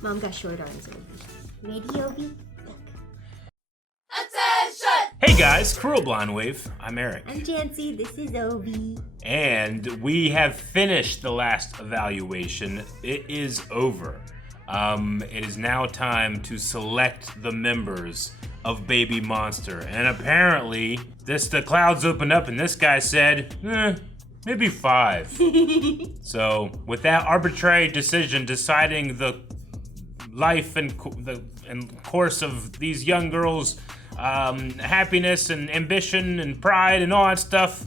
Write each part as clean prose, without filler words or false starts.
Mom got short arms, Obi. Ready, Obi? Hey guys, Cruel Blonde Wave. I'm Eric. I'm Janci, this is Obi. And we have finished the last evaluation. It is over. It is now time to select the members of Babymonster. And apparently, the clouds opened up and this guy said, maybe 5. So, with that arbitrary decision deciding the life and course of these young girls' happiness and ambition and pride and all that stuff.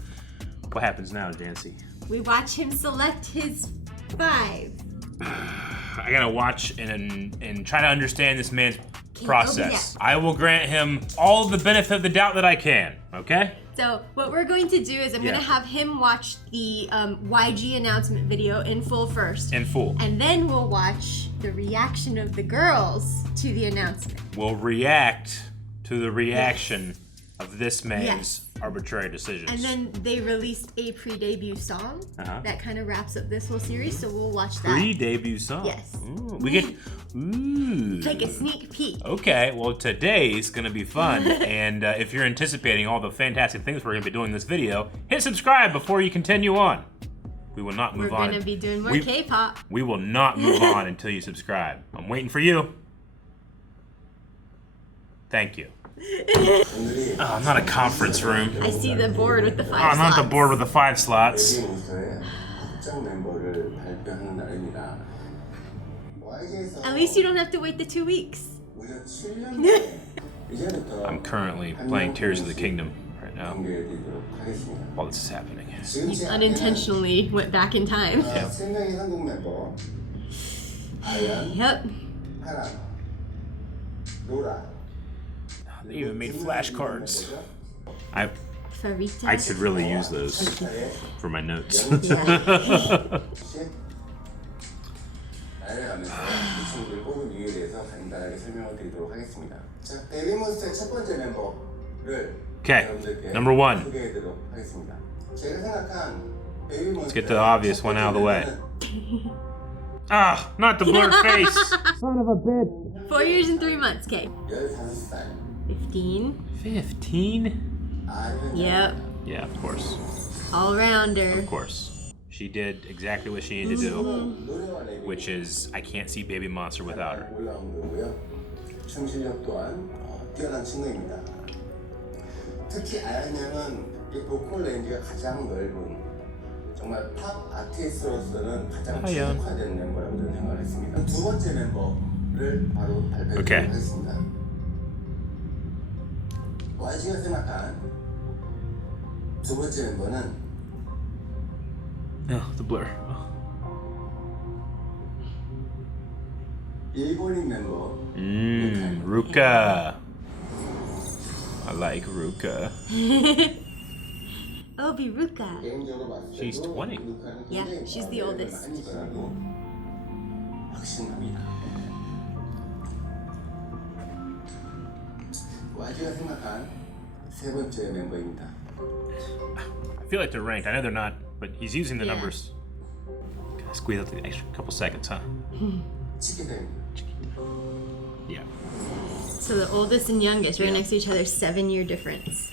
What happens now, Janci? We watch him select his 5. I gotta watch and try to understand this man's process. Yeah. I will grant him all the benefit of the doubt that I can, okay? So what we're going to do is I'm gonna have him watch the YG announcement video in full first. In full. And then we'll watch the reaction of the girls to the announcement. We'll react to the reaction of this man's arbitrary decisions. And then they released a pre-debut song that kind of wraps up this whole series, so we'll watch that. Pre-debut song? Yes. Ooh, we get, It's like a sneak peek. Okay, well today's gonna be fun, and if you're anticipating all the fantastic things we're gonna be doing in this video, hit subscribe before you continue on. We will not move on. We're gonna be doing more K-pop. We will not move on until you subscribe. I'm waiting for you. Thank you. Oh, not a conference room. I see the board with the 5 slots. Oh, not the board with the 5 slots. At least you don't have to wait the 2 weeks. I'm currently playing Tears of the Kingdom right now while this is happening. You unintentionally went back in time. Yep. They even made flashcards. I Farita. could really use those for my notes. Okay, number 1. Let's get the obvious one out of the way. Ah, not the blurred face. Son of a bitch. 4 years and 3 months, Kay. 15. 15? Yep. Yeah, of course. All-rounder. Of course. She did exactly what she needed to do, which is, I can't see Babymonster without her. 특히 아야냐는 이 보컬 레인지가 가장 넓은 정말 팝 아티스트로서는 가장 최적화된 멤버라고 저는 생각을 했습니다. 두 번째 멤버를 바로 발표하도록 하겠습니다. YG가 생각한 두 번째 멤버는 the blur. 일본인 멤버 Ruka. I like Ruka. Obi Ruka. She's 20. Yeah, she's the oldest. YG가 생각한 세 번째 멤버입니다. I feel like they're ranked. I know they're not, but he's using the numbers. Gotta squeeze out the extra couple seconds, huh? Yeah. So the oldest and youngest right next to each other, 7-year difference.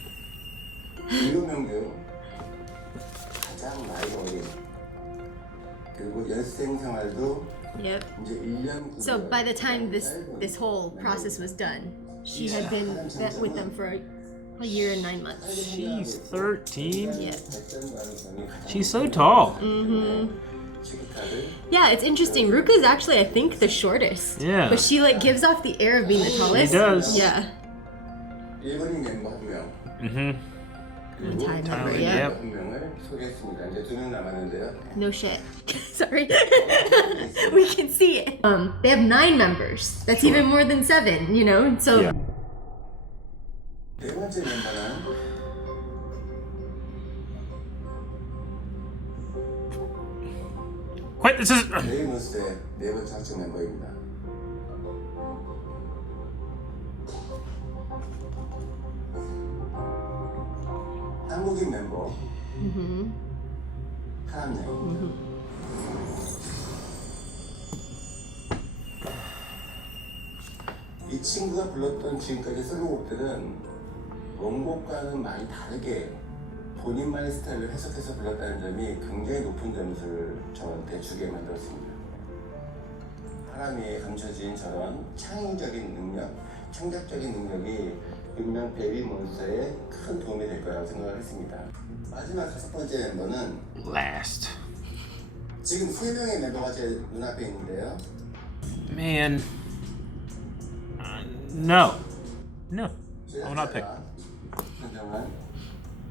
일곱 가장 나이가 어린 그리고 연습생 생활도 Yep. 이제 1년. So by the time this whole process was done, she had been with them for a year and 9 months. She's 13? Yeah. She's so tall. Yeah, it's interesting. Ruka is actually, I think, the shortest. Yeah. But she like gives off the air of being the tallest. She does. Yeah. 일본인 멤버 한 명. Time number, Thailand, yeah. 한 명을 소개했습니다. 이제 2명 남았는데요. No shit. Sorry. We can see it. They have 9 members. That's even more than 7, you know? So 네 번째 멤버는 Wait, this is. 베이몬스터의 네 번째 합체 멤버입니다. 한국인 멤버 하남네. 이 친구가 불렀던 지금까지 솔로곡들은 원곡과는 많이 다르게 본인만의 스타일로 해석해서 불렀다는 점이 굉장히 높은 점수를 저한테 주게 만들었습니다. 사람이 감춰진 저런 창의적인 능력, 창작적인 능력이 분명 베이비몬스터에 큰 도움이 될 거라고 생각을 했습니다. 마지막 5번째 멤버는 Last. 지금 3명의 멤버가 제 눈앞에 있는데요. Man. No. No. I will not pick. 선정한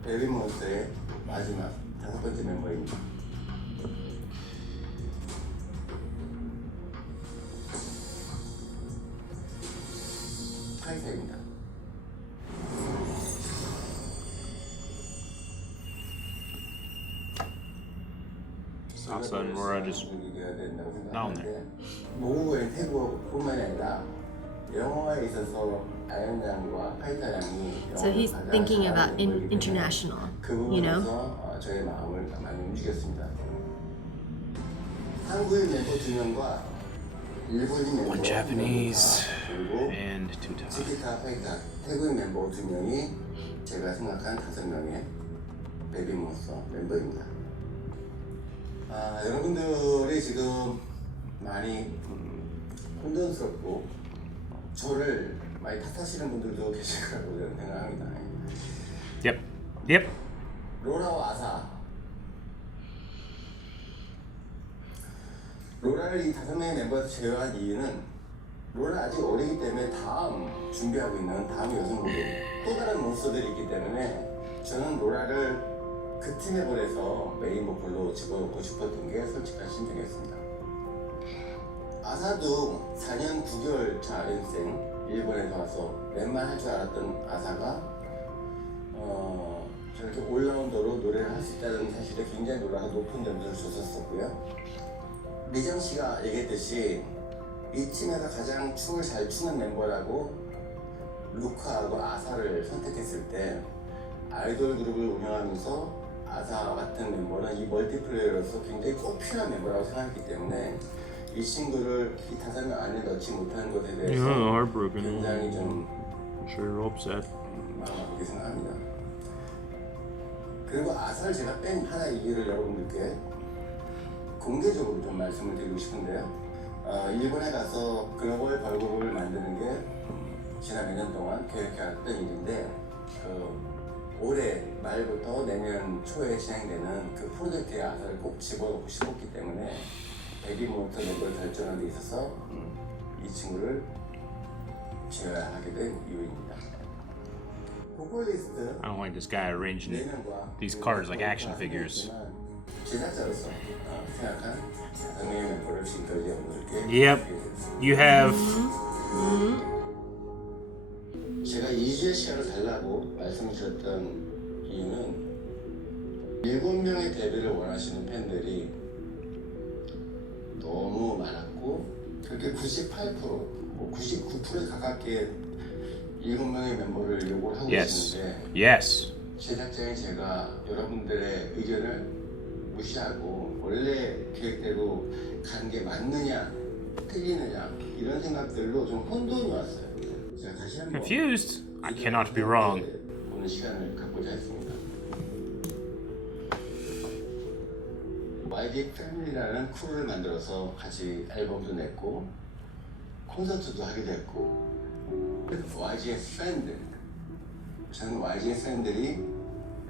베이비몬스터의 마지막 5번째 멤버입니다. 카이사입니다. Asa and Laura just 나오네. 모국어인 태국어뿐만이 아니라 영어에 있어서 아연 양과 카이타 양이 So he's thinking about international, 그 you know? 부분에서 저의 마음을 많이 움직였습니다. 한국인 멤버 2명과 일본인 멤버 One Japanese 2명, 그리고 and 2 Thai. 치키타 파이타 태국인 멤버 2명이 제가 생각한 5명의 베이비몬스터 멤버입니다. 여러분들이 지금 많이 혼돈스럽고 저를 많이 탓하시는 분들도 계실 거라고 저는 생각합니다. Yep. Yep. 로라와 아사. 로라를 이 5명의 멤버에서 제외한 이유는 로라 아직 어리기 때문에 다음 준비하고 있는 다음 여성분들 또 다른 몬스터들이 있기 때문에 저는 로라를 그 팀에 보내서 메인 보컬로 집어넣고 싶었던 게 솔직한 심정이었습니다. 아사도 4년 9개월 차 연생 일본에서 와서 랩만 할 줄 알았던 아사가 저렇게 올라운더로 노래를 할 수 있다는 사실에 굉장히 로라가 높은 점수를 줬었었고요. 미정 씨가 얘기했듯이 이 팀에서 가장 춤을 잘 추는 멤버라고 루카하고 아사를 선택했을 때 아이돌 그룹을 운영하면서 아사 같은 멤버는 이 멀티플레이어로서 굉장히 꼭 필요한 멤버라고 생각했기 때문에 이 친구를 이 5명 안에 넣지 못하는 것에 대해서 heartbroken. 굉장히 좀 I'm sure you're upset. 마음 아프게 생각합니다. 그리고 아사를 제가 뺀 하나의 이유를 여러분들께 공개적으로 좀 말씀을 드리고 싶은데요. 일본에 가서 글로벌 걸그룹을 만드는 게 지난 몇 년 동안 계획해왔던 일인데 올해 말부터 내년 초에 진행되는 그 프로젝트에 아사를 꼭 집어넣고 싶었기 때문에 베이비몬스터 멤버를 결정하는 데 있어서 이 친구를 제외하게 된 이유입니다. 보컬리스트 I don't like this guy arranging 4명과 these cards like action figures. 제작자로서 생각한 5명의 멤버를 지금까지 여러분들께 Yep. 소개해드렸습니다. You have. 제가 2주의 시간을 달라고 말씀드렸던 이유는 7명의 데뷔를 원하시는 팬들이 너무 많았고 그렇게 98%, 99%에 가깝게 7명의 멤버를 요구를 하고 Yes. 계시는데 Yes. 제작자인 제가 여러분들의 의견을 무시하고 원래 계획대로 간 게 맞느냐 틀리느냐 이런 생각들로 좀 혼돈이 왔어요. 제가 다시 한번 Confused? I cannot be wrong. 보는 시간을 갖고자 했습니다. YG 패밀리라는 크루를 만들어서 같이 앨범도 냈고 콘서트도 하기도 했고 YG의 팬들, 저는 YG의 팬들이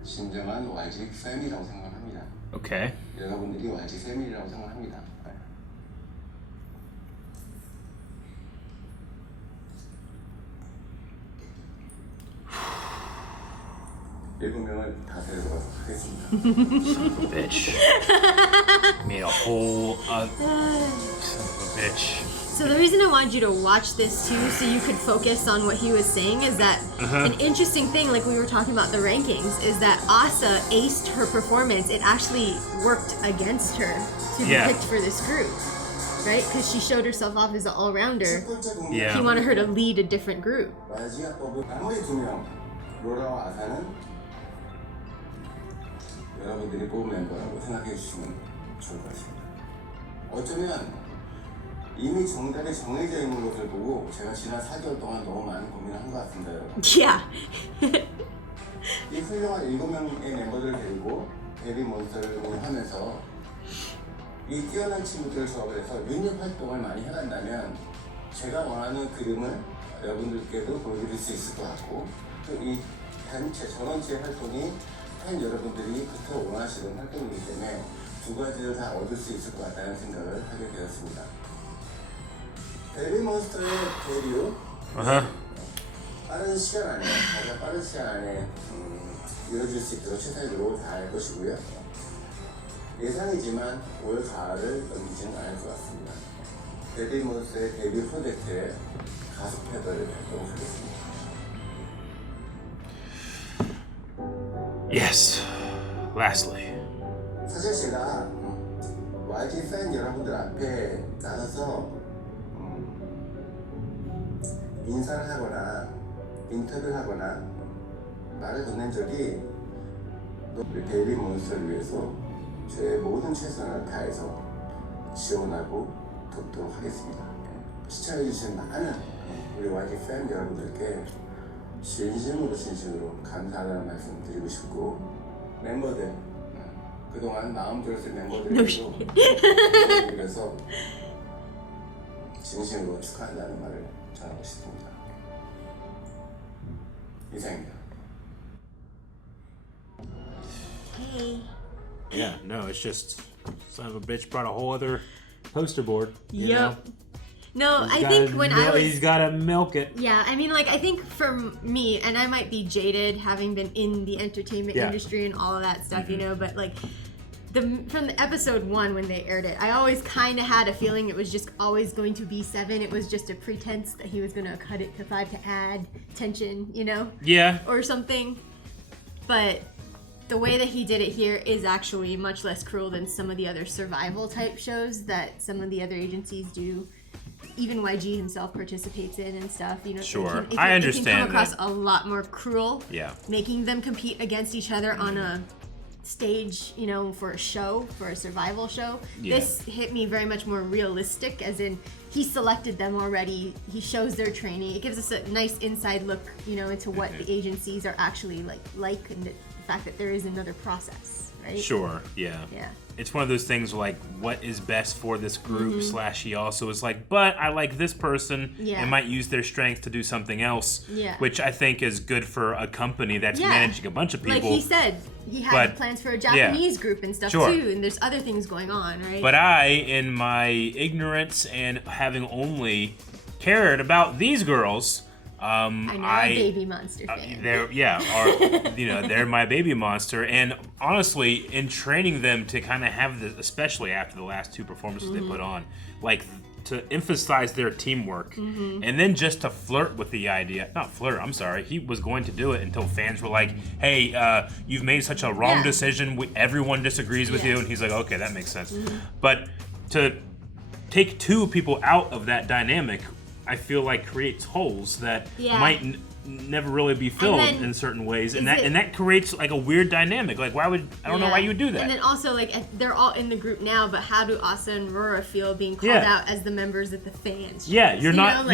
진정한 YG 패밀리라고 생각합니다. Okay. 여러분들이 YG 패밀리라고 생각합니다. 일곱 명을 다 데려가도록 하겠습니다. Son of a bitch. Made a whole. Son of a bitch. So the reason I wanted you to watch this too, so you could focus on what he was saying, is that an interesting thing, like we were talking about the rankings, is that Asa aced her performance. It actually worked against her to be Yeah. picked for this group, right? Because she showed herself off as an all-rounder. Yeah. He wanted her to lead a different group. YG가 뽑은 나머지 2명 로라와 아사는 여러분들이 뽑은 멤버라고 생각해 주시면 좋을 것 같습니다. 어쩌면 이미 정답이 정해져 있는 것을 보고 제가 지난 4개월 동안 너무 많은 고민을 한 것 같습니다, 여러분. Yeah. 이 훌륭한 7명의 멤버들을 데리고 베이비몬스터를 운영하면서 이 뛰어난 친구들을 조합을 해서 유닛 활동을 많이 해간다면 제가 원하는 그림을 여러분들께도 보여드릴 수 있을 것 같고 또 이 단체, 전원체의 활동이 팬 여러분들이 그토록 원하시는 활동이기 때문에 두 가지를 다 얻을 수 있을 것 같다는 생각을 하게 되었습니다. 베이비몬스터의 데뷔 빠른 시간 안에, 가장 빠른 시간 안에 이루어질 수 있도록 최선의 노력을 다할 것이고요. 예상이지만 올 가을을 넘기지는 않을 것 같습니다. 베이비몬스터의 데뷔 프로젝트에 가속 페달을 발동하겠습니다. Yes. Lastly. 사실 제가 YG 팬 여러분들 앞에 나가서 인사를 하거나 인터뷰를 하거나 말을 건넨 적이 우리 베이비몬스터를 위해서 제 모든 최선을 다해서 지원하고 돕도록 하겠습니다. 시청해주신 많은 우리 YG 팬 여러분들께 진심으로 감사하다는 말씀 드리고 싶고 멤버들 그동안 마음 졸였을 멤버들에게도 그래서 진심으로 축하한다는 말을 전하고 싶습니다. 이상입니다. Hey. Yeah, no, it's just son of a bitch brought a whole other poster board. You know? No, I think when I was... He's gotta milk it. Yeah, I mean, like, I think for me, and I might be jaded having been in the entertainment industry and all of that stuff, you know, but like, from the episode 1 when they aired it, I always kind of had a feeling it was just always going to be 7. It was just a pretense that he was going to cut it to 5 to add tension, you know? Yeah. Or something. But the way that he did it here is actually much less cruel than some of the other survival type shows that some of the other agencies do. Even YG himself participates in and stuff, you know. Sure, I understand. It can come across a lot more cruel. Yeah. Making them compete against each other on a stage, you know, for a show, for a survival show. Yeah. This hit me very much more realistic, as in he selected them already. He shows their training. It gives us a nice inside look, you know, into what the agencies are actually like, and the fact that there is another process, right? Sure, yeah. Yeah. It's one of those things like, what is best for this group, / he also is like, but I like this person and might use their strength to do something else, which I think is good for a company that's managing a bunch of people. Like he said, he had plans for a Japanese group and stuff too, and there's other things going on, right? But I, in my ignorance and having only cared about these girls, I know, Babymonster fan. They're my Babymonster, and honestly, in training them to kind of have this, especially after the last 2 performances they put on, like to emphasize their teamwork, and then just to flirt with the idea, not flirt, I'm sorry, he was going to do it until fans were like, hey, you've made such a wrong decision, everyone disagrees with you, and he's like, okay, that makes sense. But to take 2 people out of that dynamic, I feel like creates holes that might never really be filled in certain ways, and that creates like a weird dynamic. Like, why would I don't know why you would do that? And then also, like, they're all in the group now, but how do Asa and Rora feel being called out as the members of the fans? Yeah, you're not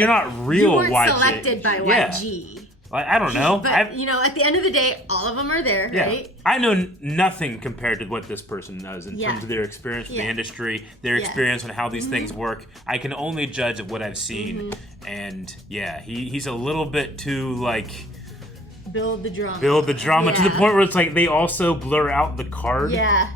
real you weren't YG. selected by YG. Like, I don't know. But you know, at the end of the day, all of them are there, right? I know nothing compared to what this person does in terms of their experience with the industry, their experience on how these things work. I can only judge of what I've seen, and he's a little bit too like build the drama to the point where it's like they also blur out the card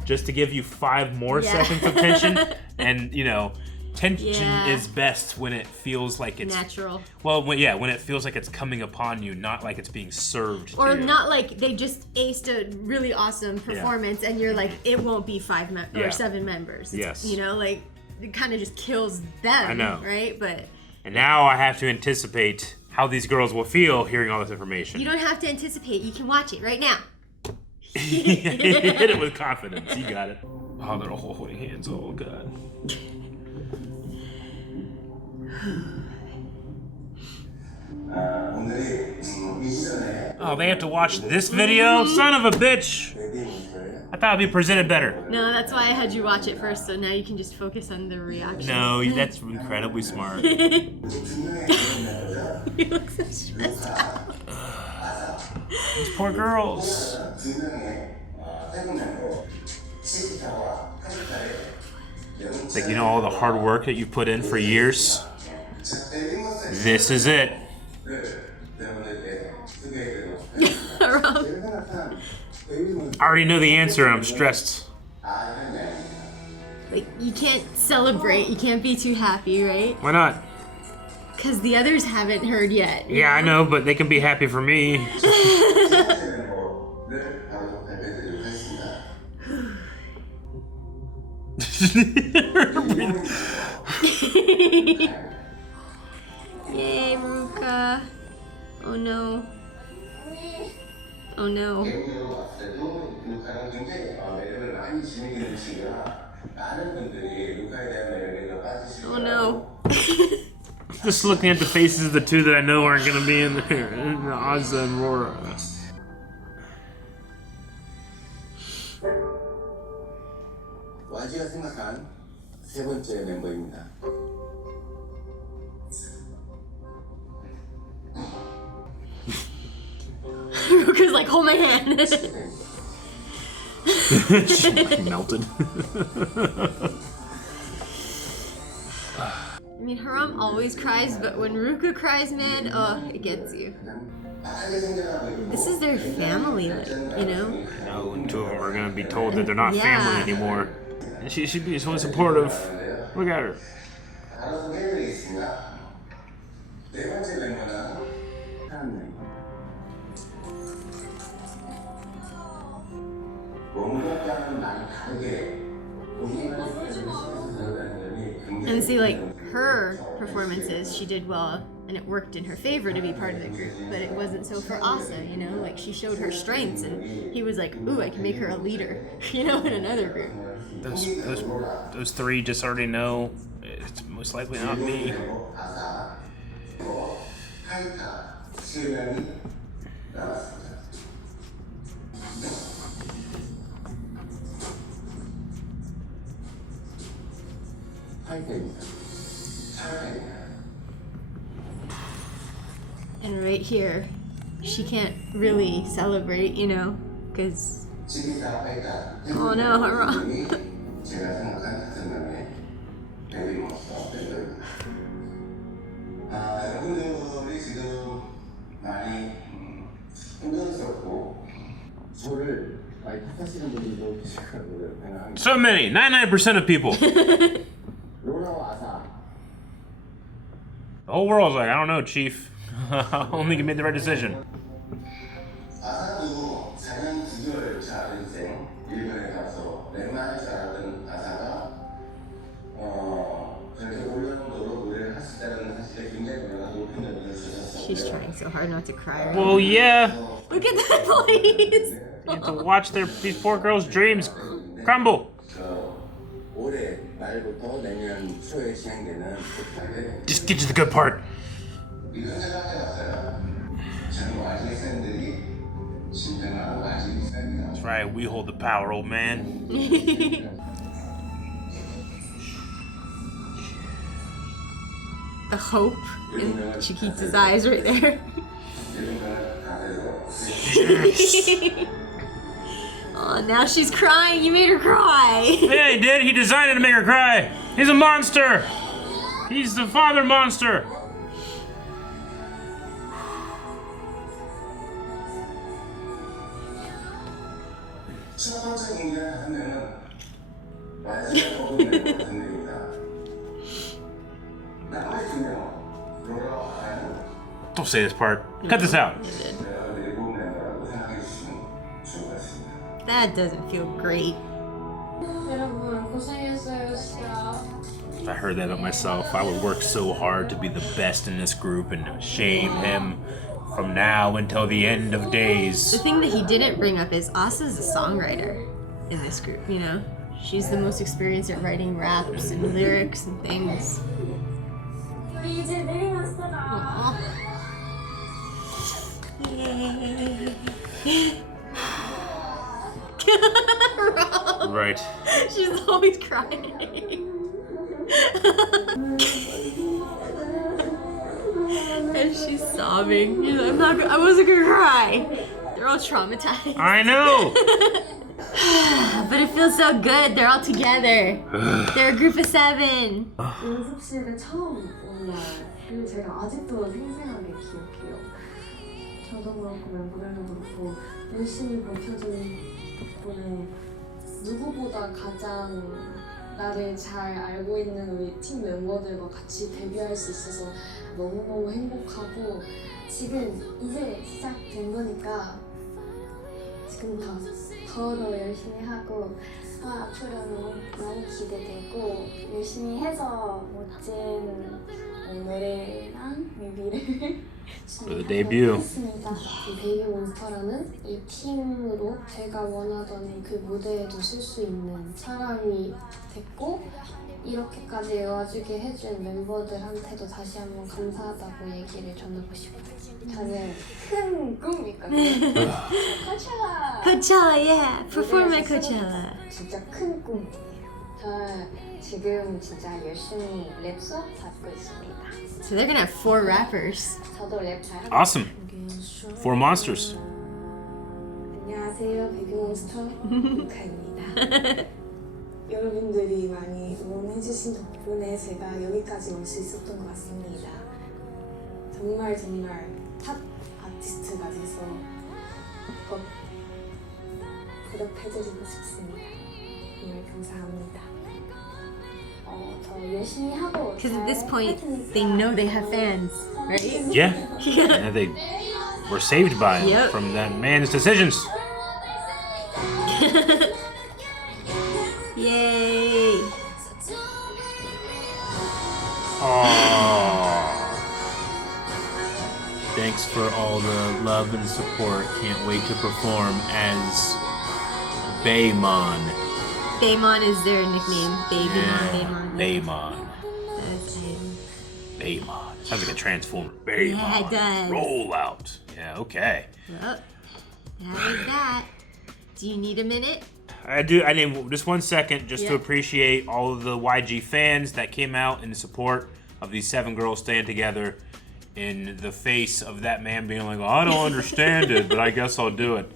just to give you 5 more seconds of tension, and you know. Tension is best when it feels like it's natural. Well, when it feels like it's coming upon you, not like it's being served. Or to you. not like they just aced a really awesome performance, and you're like, it won't be 5 or 7 members. Yes. You know, like it kind of just kills them. I know. Right, but. And now I have to anticipate how these girls will feel hearing all this information. You don't have to anticipate. You can watch it right now. Hit it with confidence. You got it. Oh, they're all holding hands. Oh God. Oh, they have to watch this video? Son of a bitch! I I thought it'd be presented better. No, that's why I had you watch it first, so now you can just focus on the reaction. No, that's incredibly smart. You look so stressed out. These poor girls. It's like, you know, all the hard work that you put in for years? This is it. I already know the answer and I'm stressed. Like, you can't celebrate, you can't be too happy, right? Why not? Because the others haven't heard yet. Yeah, I know, but they can be happy for me. Yay, Ruka. Oh no. Oh no. Oh no. Just looking at the faces of the two that I know aren't gonna be in there. Ozza and Rora. YG가 생각한 세 번째 멤버입니다. Ruka's like, hold my hand. She melted. I mean, Haram always cries, but when Ruka cries, man, oh, it gets you. This is their family, like, you know? No, and two of them are gonna be told that they're not Yeah. family anymore. And she should be so supportive. Look at her. 네 번째 멤버는 하나님. 뭔가와는 많이 다르게 And see, like, her performances, she did well, and it worked in her favor to be part of the group, but it wasn't so for Asa, you know? Like, she showed her strengths, and he was like, ooh, I can make her a leader, you know, in another group. Those three just already know it's most likely not me. And right here, she can't really celebrate, you know, because... Oh no, Haram. 여러분들이 지금 많이 힘들었었고 저를 많이 탓하시는 분들도 계실 거라고 생각합니다. So many, 99% of people. 로라와 아사 The whole world's like, I don't know, Chief. I don't think you made the right decision. 아사도 4년 9개월 차 인생 일본에 가서 랩만을 잘하던 아사가 그렇게 올라온도로 노래를 할 수 있다는 사실에 굉장히 노래가 높은 점을 주셨어요. She's trying so hard not to cry right Well, yeah. Look at that, please! You have to watch these poor girls' dreams crumble. 올해 말부터 내년 초에 시행되는 북한의 Just get to the good part. 이런 생각해봤어요. 저는 와이즈 팬들이 진정한 와이즈 팬이다. That's right, we hold the power, old man. The hope in Chiquita's eyes right there. Oh, now she's crying. You made her cry. Yeah, he did. He designed it to make her cry. He's a monster. He's the father monster. 첫 번째 공개를 하면은 와이즈가 뽑은 멤버 같은 얘기다. 나머지 두 명, 로라와 아야는 Don't say this part. Cut this out. 내가 일곱 멤버라고 생각해 주시면 좋을 것 같습니다. That doesn't feel great. 여러분 고생했어요 진짜. If I heard that about myself, I would work so hard to be the best in this group and shame him from now until the end of The days. thing that he didn't bring up is Asa's a songwriter in this group, you know? She's the most experienced at writing raps and lyrics and things. 우리 이제 베이몬스터다. Yay. wrong. Right. She's always crying. And she's sobbing. She's like, I wasn't gonna cry. They're all traumatized. I know. But it feels so good. They're all together. They're a group of 7. 연습실에 처음 온 날을 제가 아직도 생생하게 기억해요. 저도 그렇고 멤버들도 그렇고 열심히 버텨준 덕분에 누구보다 가장 나를 잘 알고 있는 우리 팀 멤버들과 같이 데뷔할 수 있어서 너무너무 행복하고 지금 이제 시작된 거니까 지금 더 열심히 하고 앞으로는 너무 기대되고 열심히 해서 멋진 노래랑 뮤비를 For the debut. 했습니다. 이 베이비몬스터라는 이 팀으로 제가 원하던 그 무대에도 쓸 수 있는 사람이 됐고 이렇게까지 와주게 해준 멤버들한테도 다시 한번 감사하다고 얘기를 전하고 싶어요. 저는 큰 꿈이 있거든요. 코첼라! Coachella, yeah. Perform at Coachella. 진짜 큰 꿈이에요. 저 지금 진짜 열심히 랩 수업 받고 있습니다. So they're gonna have 4 rappers. 저도 랩 잘하고 Awesome. 4 monsters. 안녕하세요, 베이비몬스터 루카입니다. 여러분들이 많이 응원해주신 덕분에 제가 여기까지 올 수 있었던 것 같습니다. 정말 탑 아티스트가 돼서 꼭 보답해드리고 싶습니다. 정말 감사합니다. 더 열심히 하고 Because at this point, they know they have fans, right? Yeah. And they were saved by him Yep. from that man's decisions. Yay! Aww. Thanks for all the love and support. Can't wait to perform as Baemon. Baemon is their nickname. Baemon. Baemon. That's him. Baemon. Sounds like a transformer. Baemon. Yeah, it does. Roll out. Yeah, okay. Well, that is that. Do you need a minute? I do. I need just 1 second just to Yeah. appreciate all of the YG fans that came out in support of these 7 girls staying together in the face of that man being like, oh, I don't understand it, but I guess I'll do it.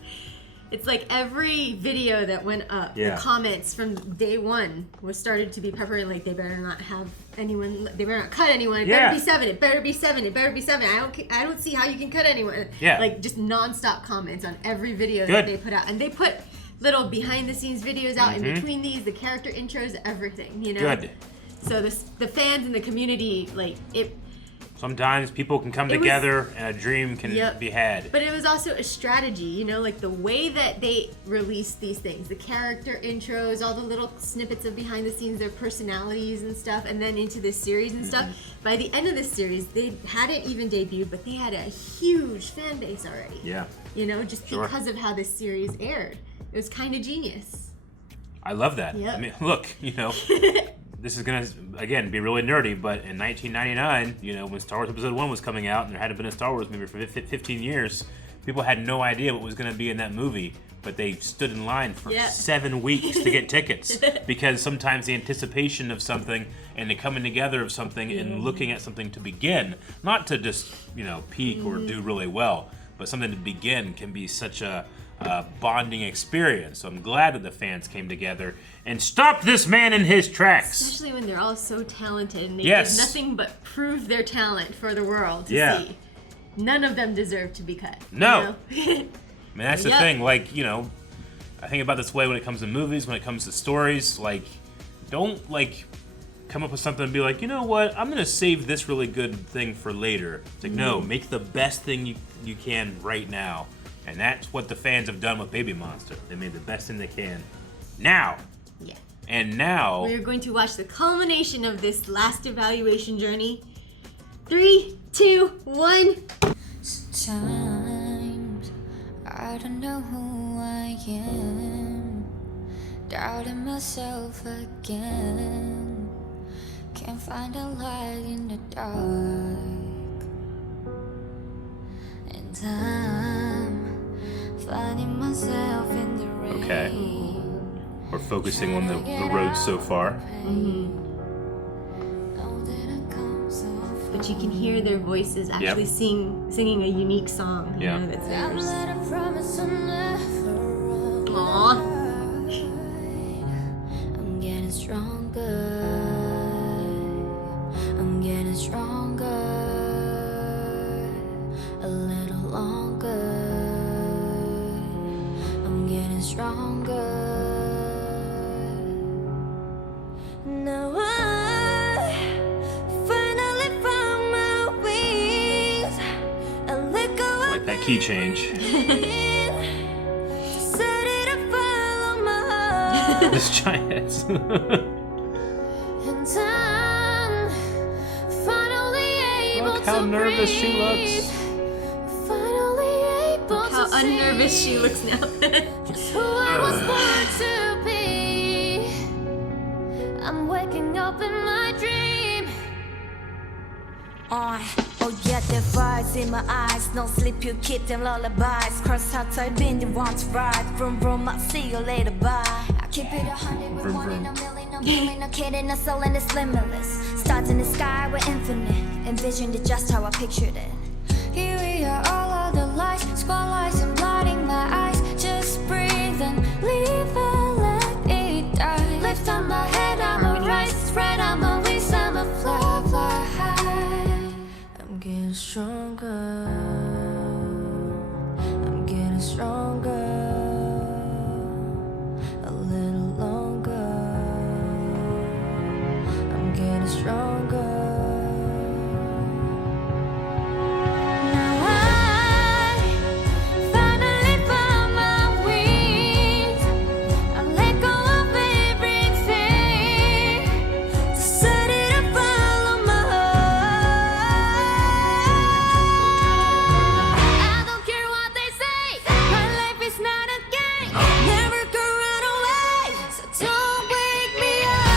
It's like every video that went up, Yeah. the comments from day 1 was started to be peppering like they better not have anyone, they better not cut anyone. It Yeah. better be 7. It better be 7. It better be 7. I don't see how you can cut anyone. Yeah. Like just nonstop comments on every video Good. that they put out, and they put little behind the scenes videos out in between these, the character intros, everything. You know. Good. So the fans and the community, like it. Sometimes people can come It was- together and a dream can Yep. be had. But it was also a strategy, you know, like the way that they released these things, the character intros, all the little snippets of behind the scenes, their personalities and stuff, and then into this series and stuff. By the end of this series, they hadn't even debuted, but they had a huge fan base already. Yeah. You know, just Sure. because of how this series aired. It was kind of genius. I love that. Yep. I mean, look, you know, this is gonna again be really nerdy, but in 1999, you know, when Star Wars Episode 1 was coming out, and there hadn't been a Star Wars movie for 15 years, people had no idea what was gonna be in that movie, but they stood in line for Yeah. 7 weeks to get tickets because sometimes the anticipation of something and the coming together of something and looking at something to begin, not to just peak or do really well, but something to begin can be such a bonding experience. So I'm glad that the fans came together and stopped this man in his tracks. Especially when they're all so talented and they Yes. did nothing but prove their talent for the world to Yeah. see. None of them deserve to be cut. No. You know? I mean, that's the Yep. thing. Like, I think about this way when it comes to movies, when it comes to stories. Like, don't come up with something and be like, you know what? I'm gonna save this really good thing for later. It's like, no, make the best thing you can right now. And that's what the fans have done with Babymonster. They made the best thing they can now. Yeah. And now, We're going to watch the culmination of this last evaluation journey. 3, 2, 1. Times I don't know who I am, doubting myself again, can't find a light in the dark, and I'm finding myself in the rain. Okay. We're focusing on the road so far. But you can hear their voices actually singing a unique song. You know, that's theirs. Aww. I'm getting stronger. I'm getting stronger. A little longer. I'm getting stronger. Now I finally found my wings. I let go of Like that key change. This giant. And I'm finally able Look how to nervous she breathe. looks. Finally able Look how to unnervous see she looks now. just who I was born to be. I'm waking up in my dream. Oh yeah, the vibes in my eyes. No sleep, you keep them lullabies. Cross out, I've been the one to ride. Vroom vroom, I'll see you later, bye. I keep it 100 with one in a million. I'm feeling a kid in a soul and it's limitless. Stars in the sky, we're infinite. Envisioned it just how I pictured it. Here we are, all of the lights, squad lights and blinding my eyes. Just breathe and leave it, let it die. Lift on my head, I'm a rise. Spread on my wings, I'm a fly, fly high. I'm getting stronger. I'm getting stronger. A little longer. I'm getting stronger. Now I finally found my wings. I let go of everything. Decided to follow my heart. I don't care what they say. My life is not a game. Never gonna run away. So don't wake me up.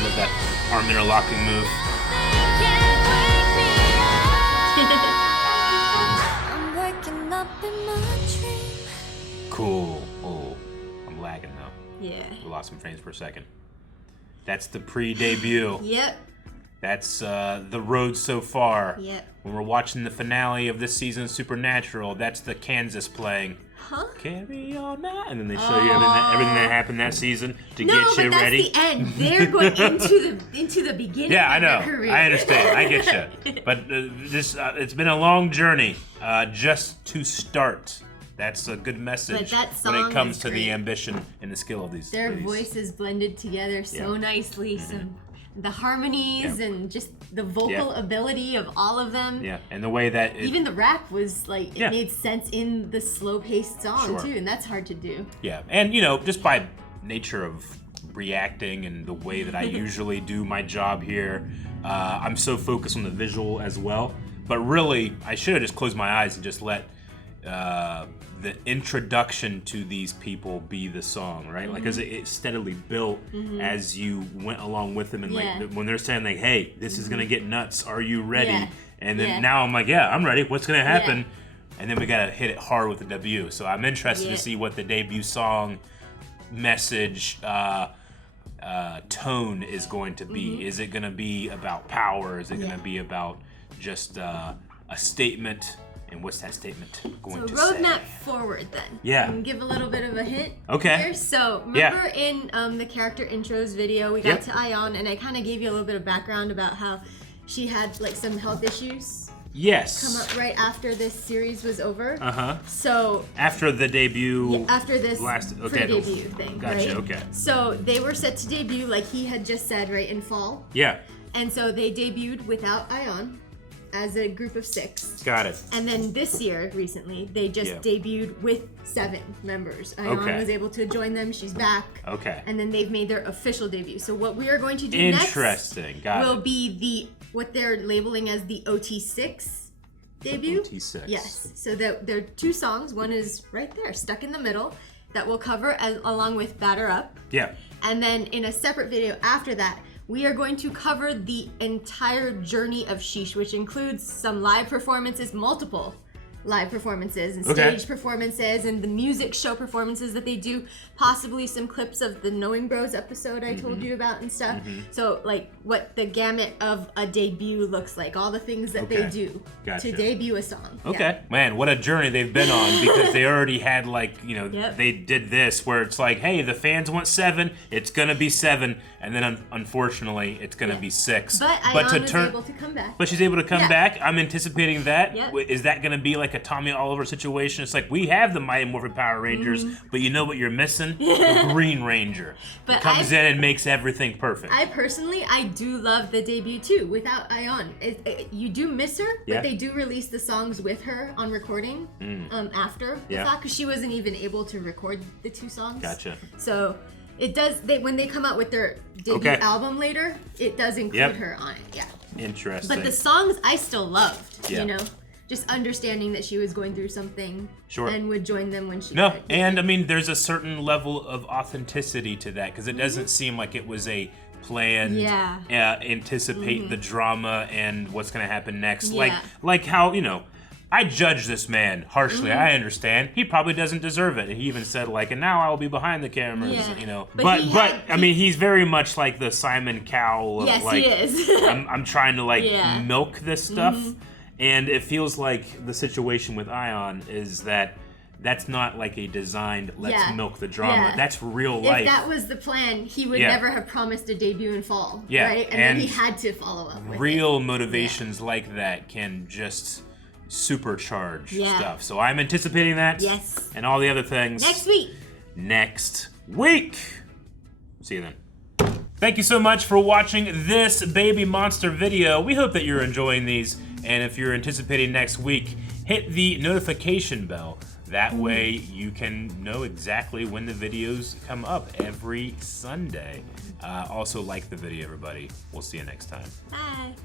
Look at that arm interlocking move. Can't wake me up. I'm waking up in my dream. Cool. Oh, I'm lagging though. Yeah. We lost some frames per second. That's the pre-debut. Yep. That's the road so far. Yep. When we're watching the finale of this season's Supernatural, that's the Kansas playing. Huh? Carry on now. And then they show you everything that happened that season to No, get but you that's ready. the end. They're going into the beginning. Yeah, I of their know. career. I understand. I get you. But it's been a long journey just to start. That's a good message But that when it song comes is to the great. ambition and the skill of these. Their ladies. voices blended together so Yeah. nicely. Some the harmonies Yeah. and just the vocal Yeah. ability of all of them. Yeah, and the way that Even the rap was like Yeah. it made sense in the slow-paced song Sure. too, and that's hard to do. Yeah, and just by nature of reacting and the way that I usually do my job here, I'm so focused on the visual as well. But really, I should have just closed my eyes and just let the introduction to these people be the song, right? Like, because it steadily built as you went along with them, and Yeah. like when they're saying like, "Hey, this is gonna get nuts. Are you ready?" Yeah. And then Yeah. now I'm like, "Yeah, I'm ready. What's gonna happen?" Yeah. And then we gotta hit it hard with the debut. So I'm interested Yeah. to see what the debut song message tone is going to be. Is it gonna be about power? Is it gonna be about just a statement? And what's that statement going So to say? roadmap forward then. Yeah. And give a little bit of a hint. Okay. Here. So remember in the character intros video, we got to Ion, and I kind of gave you a little bit of background about how she had like some health issues Yes. come up right after this series was over. Uh-huh. So After the debut. after this pre-debut thing, Gotcha, right? okay. So they were set to debut, like he had just said, right, in fall. Yeah. And so they debuted without Ion as a group of 6. Got it. And then this year, recently, they just debuted with 7 members. Ion Okay. was able to join them. She's back. Okay. And then they've made their official debut. So what we are going to do Interesting. next Got will it. be what they're labeling as the OT6 debut. OT6. Yes. So there are 2 songs. One is right there, stuck in the middle, that we'll cover along with Batter Up. Yeah. And then in a separate video after that, we are going to cover the entire journey of Sheesh, which includes some live performances, multiple live performances and stage performances and the music show performances that they do, possibly some clips of the Knowing Bros episode I told you about and stuff. So like what the gamut of a debut looks like, all the things that they do to debut a song. Man, what a journey they've been on, because they already had like, you know, they did this where it's like, hey, the fans want 7, it's gonna be 7, and then unfortunately it's gonna be 6. But Ion was able to come back. But she's able to come back. I'm anticipating that. Is that gonna be like a Tommy Oliver situation? It's like, we have the Mighty Morphin Power Rangers, but you know what you're missing? The Green Ranger. But comes in and makes everything perfect. I do love the debut too, without Ion. You do miss her, but they do release the songs with her on recording after the fact, because she wasn't even able to record the 2 songs. Gotcha. So it does, when they come out with their debut album later, it does include her on it. Interesting. But the songs I still loved, you know? Just understanding that she was going through something and would join them when she could. And I mean, there's a certain level of authenticity to that, because it doesn't seem like it was a planned, anticipate the drama and what's going to happen next. Like how, you know, I judge this man harshly. I understand. He probably doesn't deserve it. And he even said like, and now I'll be behind the cameras, you know. But I mean, he's very much like the Simon Cowell of like, he is. I'm trying to like milk this stuff. And it feels like the situation with Ion is that that's not like a designed, let's milk the drama. That's real life. If that was the plan, he would never have promised a debut in fall, right? And then he had to follow up with real motivations like that can just supercharge stuff. So I'm anticipating that. Yes. And all the other things. Next week. See you then. Thank you so much for watching this Babymonster video. We hope that you're enjoying these. And if you're anticipating next week, hit the notification bell. That way you can know exactly when the videos come up every Sunday. Also like the video, everybody. We'll see you next time. Bye.